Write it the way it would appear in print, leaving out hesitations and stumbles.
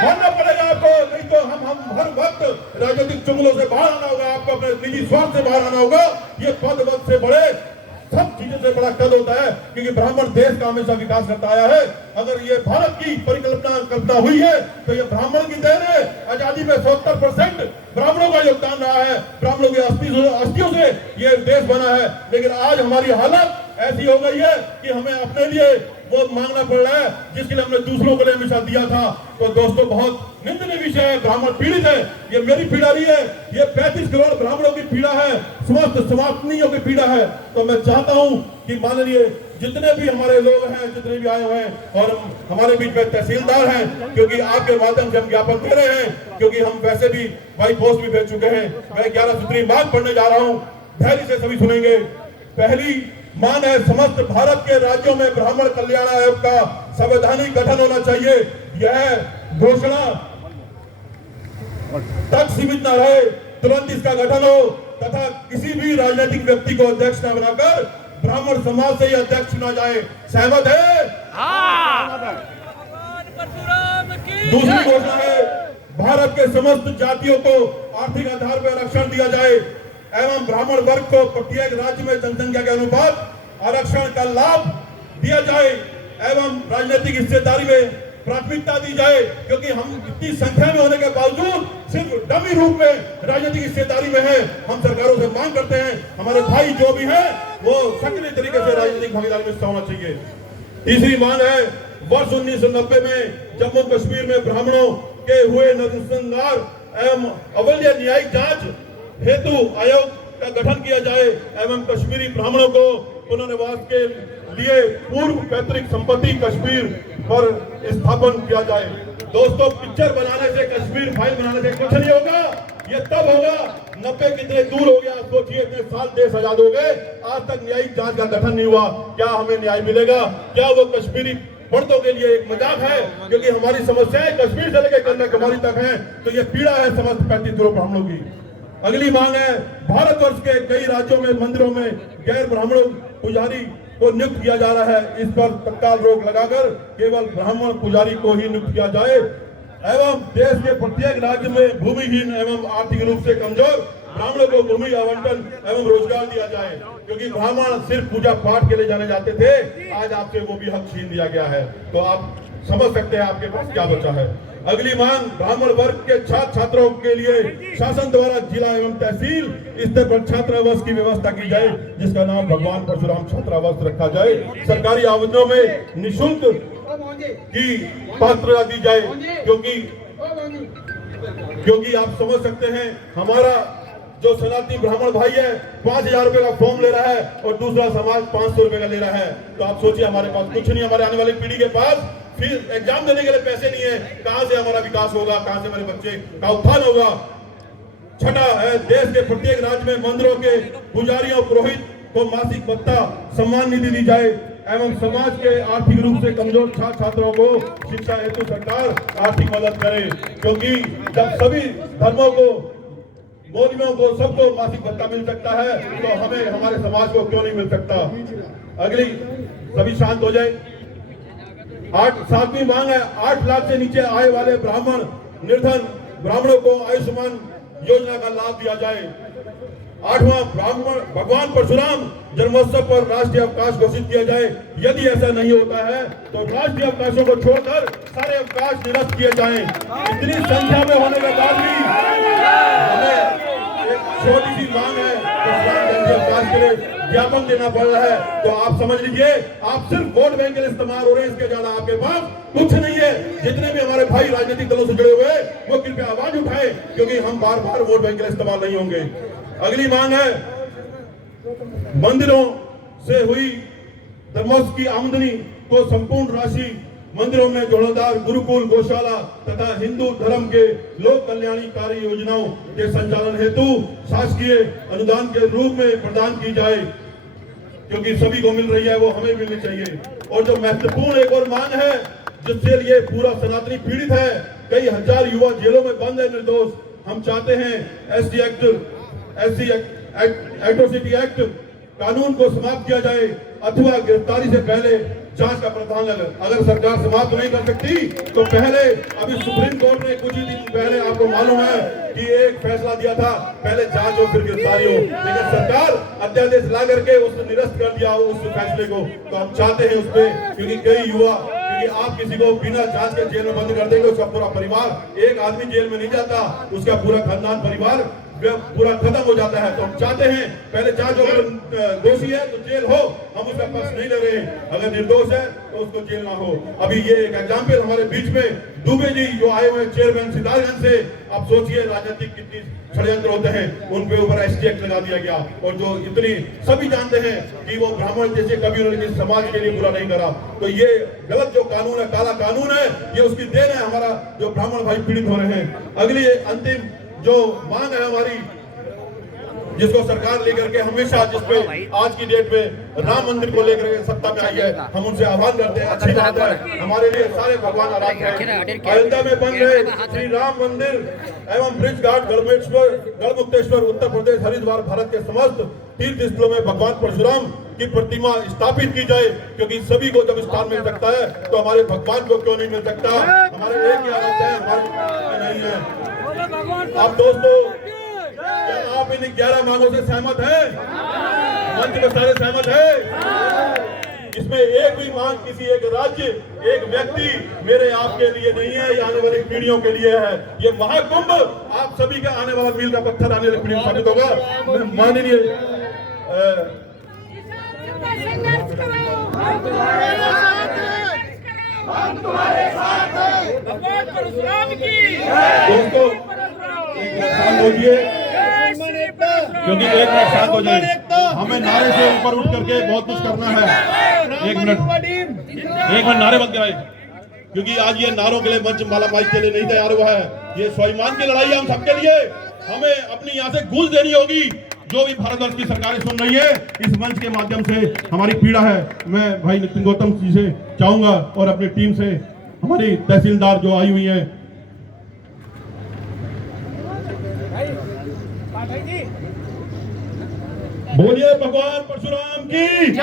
मानना पड़ेगा आपको, नहीं तो हम हर वक्त राजनीतिक चुंगलों से बाहर आना होगा, आपको अपने निजी स्वार्थ से बाहर आना होगा। ये पद वक्त से बड़े सब चीजों से बड़ा कद होता है, क्योंकि ब्राह्मण देश का हमेशा विकास करता आया है। अगर ये भारत की कल्पना हुई है तो ये ब्राह्मण की देन है। आजादी में 70% ब्राह्मणों का योगदान रहा है, ब्राह्मणों की अस्थियों से ये देश बना है। लेकिन आज हमारी हालत ऐसी हो गई है कि हमें अपने लिए वो मांगना पड़ रहा है जिसके लिए हमने दूसरों को हमेशा दिया था। तो दोस्तों, बहुत निंदनीय विषय है, ब्राह्मण पीड़ित है। ये मेरी पीड़ा नहीं है, ये 35 करोड़ ब्राह्मणों की पीड़ा है, समस्त समाप्तियों की पीड़ा है। तो मैं चाहता हूं कि माननीय जितने भी हमारे लोग हैं, जितने भी आए हुए हैं, और हमारे बीच में तहसीलदार हैं, क्योंकि आपके माध्यम से हम ज्ञापन दे रहे हैं, क्योंकि हम वैसे भी बाई पोस्ट भी भेज चुके हैं। मैं 11 सूत्री मांग पढ़ने जा रहा हूं, धैर्य से सभी सुनेंगे। पहली मांग है, समस्त भारत के राज्यों में ब्राह्मण कल्याण आयोग का संवैधानिक गठन होना चाहिए। यह घोषणा तक सीमित न रहे, तुरंत इसका गठन हो तथा किसी भी राजनीतिक व्यक्ति को अध्यक्ष न बनाकर ब्राह्मण समाज से ही अध्यक्ष चुना जाए। सहमत है? दूसरी घोषणा है, भारत के समस्त जातियों को आर्थिक आधार पर आरक्षण दिया जाए एवं ब्राह्मण वर्ग को प्रत्येक राज्य में जनसंख्या के अनुपात आरक्षण का लाभ दिया जाए एवं राजनीतिक हिस्सेदारी में प्राथमिकता दी जाए, क्योंकि हम इतनी संख्या में होने के बावजूद सिर्फ डमी रूप में राजनीतिक हिस्सेदारी में है। हम सरकारों से मांग करते हैं, हमारे भाई जो भी हैं वो सक्रिय तरीके से राजनीतिक भागीदारी में हिस्सा होना चाहिए। तीसरी मांग है, वर्ष 1990 में जम्मू कश्मीर में ब्राह्मणों के हुए नरसंहार एवं अवैध न्यायिक जांच हेतु आयोग का गठन किया जाए एवं कश्मीरी ब्राह्मणों को पुनर्वास के लिए पूर्व पैतृक संपत्ति कश्मीर पर स्थापन किया जाए। दोस्तों, पिक्चर बनाने से, कश्मीर फाइल बनाने से कुछ नहीं होगा। ये तब होगा 90 कितने दूर हो गया। सोचिए, इतने साल देश आजाद हो गए, आज तक न्यायिक जांच का गठन नहीं हुआ। क्या हमें न्याय मिलेगा? क्या वो कश्मीरी पंडितों के लिए एक मजाक है? क्योंकि हमारी समस्याएं कश्मीर से लेकर कन्याकुमारी तक है। तो ये पीड़ा है समस्त 35 करोड़ ब्राह्मणों की। अगली मांग है, भारतवर्ष के कई राज्यों में मंदिरों में गैर ब्राह्मणों पुजारी को नियुक्त किया जा रहा है। इस पर तत्काल रोक लगाकर केवल ब्राह्मण पुजारी को ही नियुक्त किया जाए एवं देश के प्रत्येक राज्य में भूमिहीन एवं आर्थिक रूप से कमजोर ब्राह्मणों को भूमि आवंटन एवं रोजगार दिया जाए, क्योंकि ब्राह्मण सिर्फ पूजा पाठ के लिए जाने जाते थे, आज आपसे वो भी हक छीन दिया गया है। तो आप समझ सकते हैं आपके पास क्या बचा है। अगली मांग, ब्राह्मण वर्ग के छात्र छात्राओं के लिए शासन द्वारा जिला एवं तहसील स्तर पर छात्रावास की व्यवस्था की जाए, जिसका नाम भगवान परशुराम छात्रावास रखा जाए। सरकारी आवेदनों में निःशुल्क की पात्रता दी जाए, क्योंकि आप समझ सकते हैं, हमारा जो सनातनी ब्राह्मण भाई है 5000 रुपए का फॉर्म ले रहा है और दूसरा समाज 500 रुपए का ले रहा है। तो आप सोचिए, हमारे पास कुछ नहीं, हमारे आने वाली पीढ़ी के पास फिर एग्जाम देने के लिए पैसे नहीं है। कहां से हमारा विकास होगा? कहां से हमारे बच्चे का उत्थान होगा? छठा है, देश के प्रत्येक राज्य में मंदिरों के पुजारियों पुरोहित को मासिक भत्ता सम्मान निधि दी जाए एवं समाज के आर्थिक रूप से कमजोर छात्र छात्राओं को शिक्षा हेतु सरकार आर्थिक मदद करे, क्योंकि जब सभी धर्मों को, मौलवियों को, सबको मासिक भत्ता मिल सकता है तो हमें, हमारे समाज को क्यों नहीं मिल सकता? अगली, सभी शांत हो जाए। 7वीं मांग है, 8 लाख से नीचे आय वाले ब्राह्मण निर्धन ब्राह्मणों को आयुष्मान योजना का लाभ दिया जाए। 8वां, ब्राह्मण भगवान परशुराम जन्मोत्सव पर राष्ट्रीय अवकाश घोषित किया जाए। यदि ऐसा नहीं होता है तो राष्ट्रीय अवकाशों को छोड़कर सारे अवकाश निरस्त किए जाएं। इतनी संख्या में होने के बाद भी हमें एक छोटी सी मांग है, अवकाश के लिए ज्ञापन देना पड़ रहा है। तो आप समझ लीजिए, आप सिर्फ वोट बैंक के लिए इस्तेमाल हो रहे हैं, इसके ज्यादा आपके पास कुछ नहीं है। जितने भी हमारे भाई राजनीतिक दलों से जुड़े हुए वो कृपया आवाज उठाए, क्योंकि हम बार बार वोट बैंक के लिए इस्तेमाल नहीं होंगे। अगली मांग है, मंदिरों से हुई धर्मोत्सव की आमदनी को संपूर्ण राशि मंदिरों में जोड़दार गुरुकुल, गौशाला तथा हिंदू धर्म के लोक कल्याणकारी योजनाओं के संचालन हेतु शासकीय अनुदान के रूप में प्रदान की जाए, क्योंकि सभी को मिल रही है, वो हमें मिलनी चाहिए। और जो महत्वपूर्ण एक और मांग है, जिससे ये पूरा सनातनी पीड़ित है, कई हजार युवा जेलों में बंद है निर्दोष। हम चाहते हैं एससी एक्ट, एट्रोसिटी एक्ट कानून को समाप्त किया जाए अथवा गिरफ्तारी से पहले जांच का प्रावधान लगे। अगर सरकार समाप्त नहीं कर सकती तो पहले अभी सुप्रीम कोर्ट ने कुछ ही दिन पहले आपको मालूम है कि एक फैसला दिया था, पहले जांच हो फिर गिरफ्तारी हो, लेकिन सरकार अध्यादेश ला करके उसको निरस्त कर दिया उस फैसले को। तो हम चाहते हैं उस पर, क्योंकि कई युवा, क्योंकि आप किसी को बिना जांच के जेल में बंद कर देंगे, उसका पूरा परिवार, एक आदमी जेल में नहीं जाता, उसका पूरा खानदान परिवार पूरा खत्म हो जाता है। तो हम चाहते हैं पहले जांच, अगर दोषी है तो जेल हो, हम उसका पक्ष नहीं ले रहे हैं, अगर निर्दोष है तो उसको जेल ना हो। अभी ये एक एग्जाम्पल हमारे बीच में दुबे जी जो आए हुए चेयरमैन सिद्धार्थगंज से, आप सोचिए राजनीतिक कितनी षड्यंत्र होते हैं, उनके ऊपर एसटी एक्ट लगा दिया गया, और जो इतनी सभी जानते हैं कि वो ब्राह्मण जैसे कभी उन्होंने समाज के लिए बुरा नहीं करा। तो ये गलत जो कानून है, काला कानून है, ये उसकी देन है, हमारा जो ब्राह्मण भाई पीड़ित हो रहे हैं। अगली अंतिम जो मांग है हमारी, जिसको सरकार लेकर के हमेशा, जिसपे आज की डेट में राम मंदिर को लेकर के सत्ता में आई है, हम उनसे आह्वान करते हैं, अच्छी बात है, हमारे लिए सारे भगवान आराध्य हैं। अयोध्या में बन रहे श्री राम मंदिर एवं ब्रिज घाट गढ़मुक्तेश्वर उत्तर प्रदेश हरिद्वार भारत के समस्त तीर्थ स्थलों में भगवान परशुराम की प्रतिमा स्थापित की जाए, क्योंकि सभी को जब स्थान मिल सकता है तो हमारे भगवान को क्यों नहीं मिल सकता। हमारे एक ही आराध्य है, हमारे नहीं है। आप दोस्तों, क्या आप इन 11 मांगों से सहमत हैं? मंच में सारे सहमत हैं? इसमें एक भी मांग किसी एक राज्य, एक व्यक्ति, मेरे आपके लिए नहीं है, ये आने वाली पीढ़ियों के लिए है। ये महाकुंभ आप सभी का आने वाला मील का पत्थर आने वाली पीढ़ी साबित होगा। मैं माननीय दोस्तों शांत होइए, क्योंकि एक मिनट शांत हो जाए, हमें नारे से ऊपर उठ करके बहुत कुछ करना है। एक मिनट नारे बंद कराए, क्योंकि आज ये नारों के लिए मंच मालामाल के लिए नहीं तैयार हुआ है। ये स्वाभिमान की लड़ाई है हम सबके लिए। हमें अपनी यहाँ से गूंज देनी होगी। जो भी भारतवर्ष की सरकारें सुन रही है, इस मंच के माध्यम से हमारी पीड़ा है। मैं भाई नितिन गौतम जी से चाहूंगा और अपनी टीम से, हमारी तहसीलदार जो आई हुई है, बोलिए भगवान परशुराम की जय।